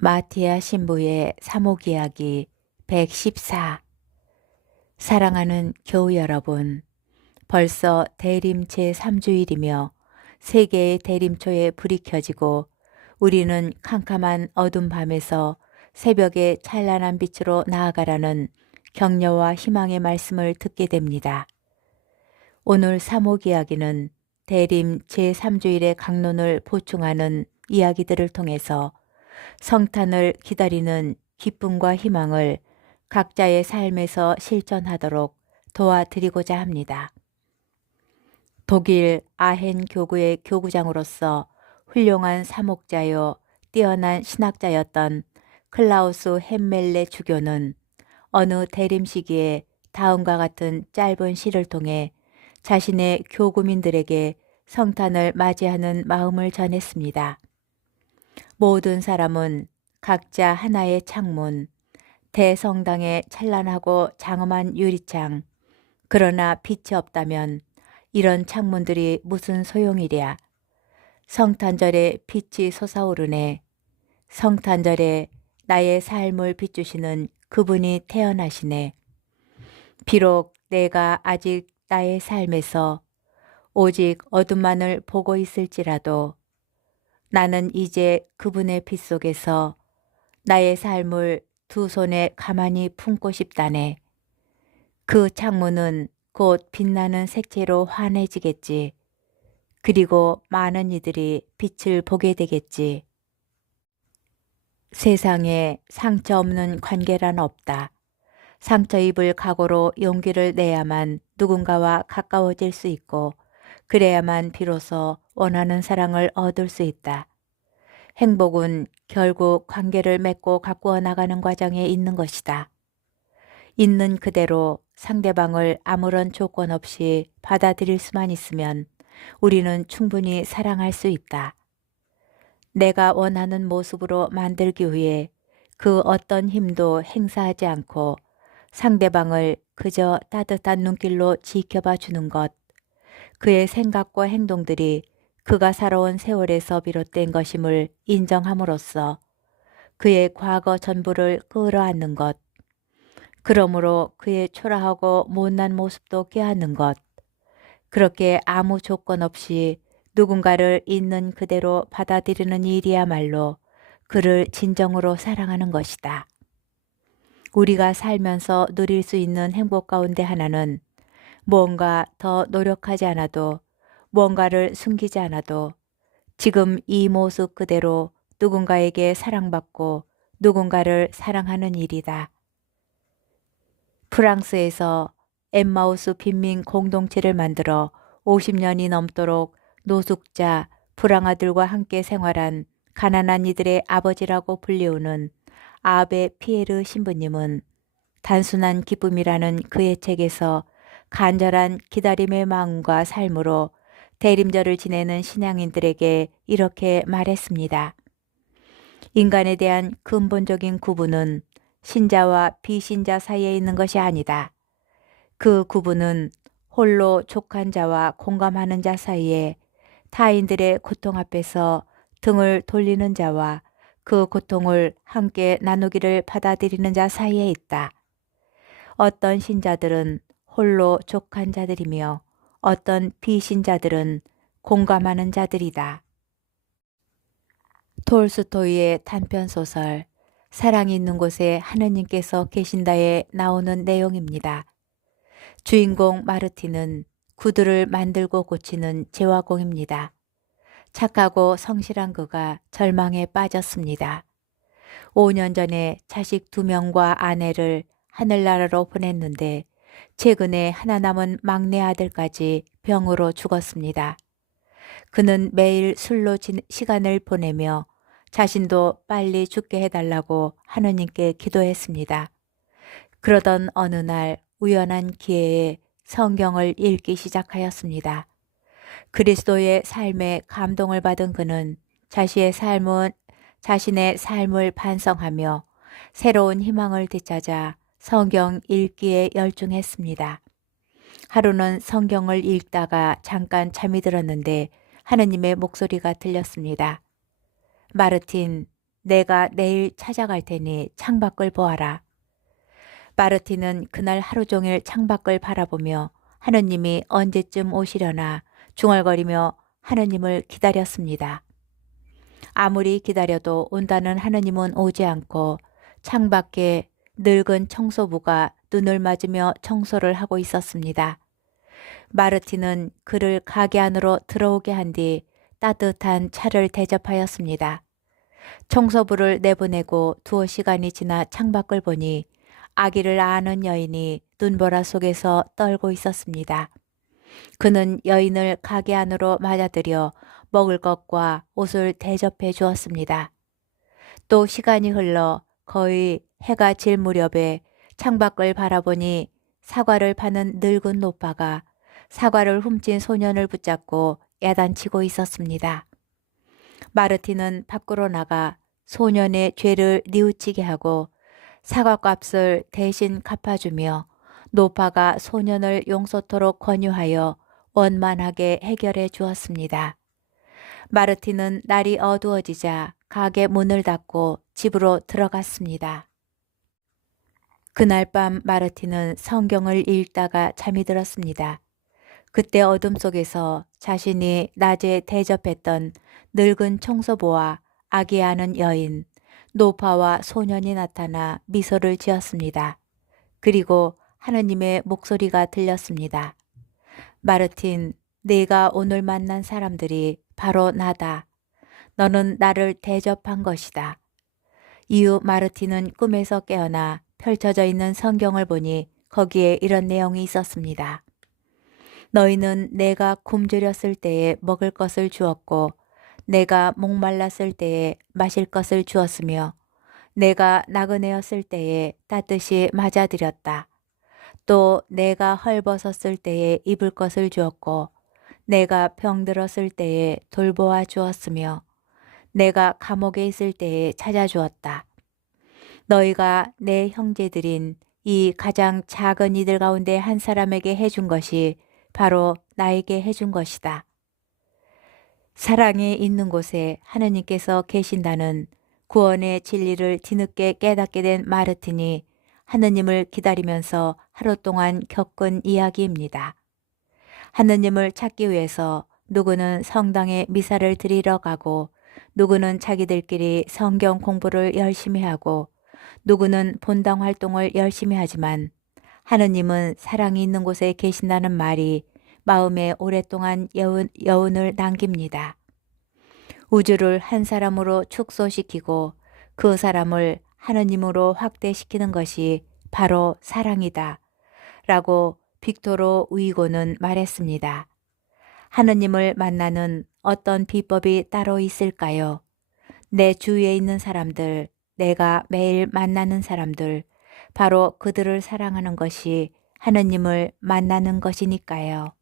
마티아 신부의 사목 이야기 114. 사랑하는 교우 여러분, 벌써 대림 제3주일이며 세계의 대림초에 불이 켜지고 우리는 캄캄한 어둠 밤에서 새벽의 찬란한 빛으로 나아가라는 격려와 희망의 말씀을 듣게 됩니다. 오늘 사목 이야기는 대림 제3주일의 강론을 보충하는 이야기들을 통해서 성탄을 기다리는 기쁨과 희망을 각자의 삶에서 실천하도록 도와드리고자 합니다. 독일 아헨 교구의 교구장으로서 훌륭한 사목자요 뛰어난 신학자였던 클라우스 햄멜레 주교는 어느 대림 시기에 다음과 같은 짧은 시를 통해 자신의 교구민들에게 성탄을 맞이하는 마음을 전했습니다. 모든 사람은 각자 하나의 창문, 대성당의 찬란하고 장엄한 유리창, 그러나 빛이 없다면 이런 창문들이 무슨 소용이랴. 성탄절에 빛이 솟아오르네. 성탄절에 나의 삶을 비추시는 그분이 태어나시네. 비록 내가 아직 나의 삶에서 오직 어둠만을 보고 있을지라도 나는 이제 그분의 빛 속에서 나의 삶을 두 손에 가만히 품고 싶다네. 그 창문은 곧 빛나는 색채로 환해지겠지. 그리고 많은 이들이 빛을 보게 되겠지. 세상에 상처 없는 관계란 없다. 상처 입을 각오로 용기를 내야만 누군가와 가까워질 수 있고 그래야만 비로소 원하는 사랑을 얻을 수 있다. 행복은 결국 관계를 맺고 가꾸어 나가는 과정에 있는 것이다. 있는 그대로 상대방을 아무런 조건 없이 받아들일 수만 있으면 우리는 충분히 사랑할 수 있다. 내가 원하는 모습으로 만들기 위해 그 어떤 힘도 행사하지 않고 상대방을 그저 따뜻한 눈길로 지켜봐 주는 것, 그의 생각과 행동들이 그가 살아온 세월에서 비롯된 것임을 인정함으로써 그의 과거 전부를 끌어안는 것, 그러므로 그의 초라하고 못난 모습도 껴안는 것, 그렇게 아무 조건 없이 누군가를 있는 그대로 받아들이는 일이야말로 그를 진정으로 사랑하는 것이다. 우리가 살면서 누릴 수 있는 행복 가운데 하나는 뭔가 더 노력하지 않아도 뭔가를 숨기지 않아도 지금 이 모습 그대로 누군가에게 사랑받고 누군가를 사랑하는 일이다. 프랑스에서 엠마우스 빈민 공동체를 만들어 50년이 넘도록 노숙자, 불황아들과 함께 생활한 가난한 이들의 아버지라고 불리우는 아베 피에르 신부님은 단순한 기쁨이라는 그의 책에서 간절한 기다림의 마음과 삶으로 대림절을 지내는 신앙인들에게 이렇게 말했습니다. 인간에 대한 근본적인 구분은 신자와 비신자 사이에 있는 것이 아니다. 그 구분은 홀로 족한 자와 공감하는 자 사이에 타인들의 고통 앞에서 등을 돌리는 자와 그 고통을 함께 나누기를 받아들이는 자 사이에 있다. 어떤 신자들은 홀로 족한 자들이며 어떤 비신자들은 공감하는 자들이다. 톨스토이의 단편소설 사랑이 있는 곳에 하느님께서 계신다에 나오는 내용입니다. 주인공 마르틴은 구두를 만들고 고치는 제화공입니다. 착하고 성실한 그가 절망에 빠졌습니다. 5년 전에 자식 2명과 아내를 하늘나라로 보냈는데 최근에 하나 남은 막내 아들까지 병으로 죽었습니다. 그는 매일 술로 시간을 보내며 자신도 빨리 죽게 해달라고 하느님께 기도했습니다. 그러던 어느 날 우연한 기회에 성경을 읽기 시작하였습니다. 그리스도의 삶에 감동을 받은 그는 자신의 삶을 반성하며 새로운 희망을 되찾아 성경 읽기에 열중했습니다. 하루는 성경을 읽다가 잠깐 잠이 들었는데 하느님의 목소리가 들렸습니다. 마르틴, 내가 내일 찾아갈 테니 창밖을 보아라. 마르틴은 그날 하루 종일 창밖을 바라보며 하느님이 언제쯤 오시려나 중얼거리며 하느님을 기다렸습니다. 아무리 기다려도 온다는 하느님은 오지 않고 창밖에 늙은 청소부가 눈을 맞으며 청소를 하고 있었습니다. 마르틴은 그를 가게 안으로 들어오게 한 뒤 따뜻한 차를 대접하였습니다. 청소부를 내보내고 2시간이 지나 창밖을 보니 아기를 아는 여인이 눈보라 속에서 떨고 있었습니다. 그는 여인을 가게 안으로 맞아들여 먹을 것과 옷을 대접해 주었습니다. 또 시간이 흘러 거의 해가 질 무렵에 창밖을 바라보니 사과를 파는 늙은 노파가 사과를 훔친 소년을 붙잡고 야단치고 있었습니다. 마르틴은 밖으로 나가 소년의 죄를 뉘우치게 하고 사과값을 대신 갚아주며 노파가 소년을 용서토록 권유하여 원만하게 해결해 주었습니다. 마르틴은 날이 어두워지자 가게 문을 닫고 집으로 들어갔습니다. 그날 밤 마르틴은 성경을 읽다가 잠이 들었습니다. 그때 어둠 속에서 자신이 낮에 대접했던 늙은 청소부와 아기 아는 여인, 노파와 소년이 나타나 미소를 지었습니다. 그리고 하느님의 목소리가 들렸습니다. 마르틴, 네가 오늘 만난 사람들이 바로 나다. 너는 나를 대접한 것이다. 이후 마르틴은 꿈에서 깨어나 펼쳐져 있는 성경을 보니 거기에 이런 내용이 있었습니다. 너희는 내가 굶주렸을 때에 먹을 것을 주었고 내가 목말랐을 때에 마실 것을 주었으며 내가 나그네였을 때에 따뜻이 맞아들였다. 또 내가 헐벗었을 때에 입을 것을 주었고 내가 병들었을 때에 돌보아 주었으며 내가 감옥에 있을 때에 찾아주었다. 너희가 내 형제들인 이 가장 작은 이들 가운데 한 사람에게 해준 것이 바로 나에게 해준 것이다. 사랑이 있는 곳에 하느님께서 계신다는 구원의 진리를 뒤늦게 깨닫게 된 마르틴이 하느님을 기다리면서 하루 동안 겪은 이야기입니다. 하느님을 찾기 위해서 누구는 성당에 미사를 드리러 가고 누구는 자기들끼리 성경 공부를 열심히 하고 누구는 본당 활동을 열심히 하지만 하느님은 사랑이 있는 곳에 계신다는 말이 마음에 오랫동안 여운을 남깁니다. 우주를 한 사람으로 축소시키고 그 사람을 하느님으로 확대시키는 것이 바로 사랑이다. 라고 빅토르 위고는 말했습니다. 하느님을 만나는 어떤 비법이 따로 있을까요? 내 주위에 있는 사람들, 내가 매일 만나는 사람들, 바로 그들을 사랑하는 것이 하느님을 만나는 것이니까요.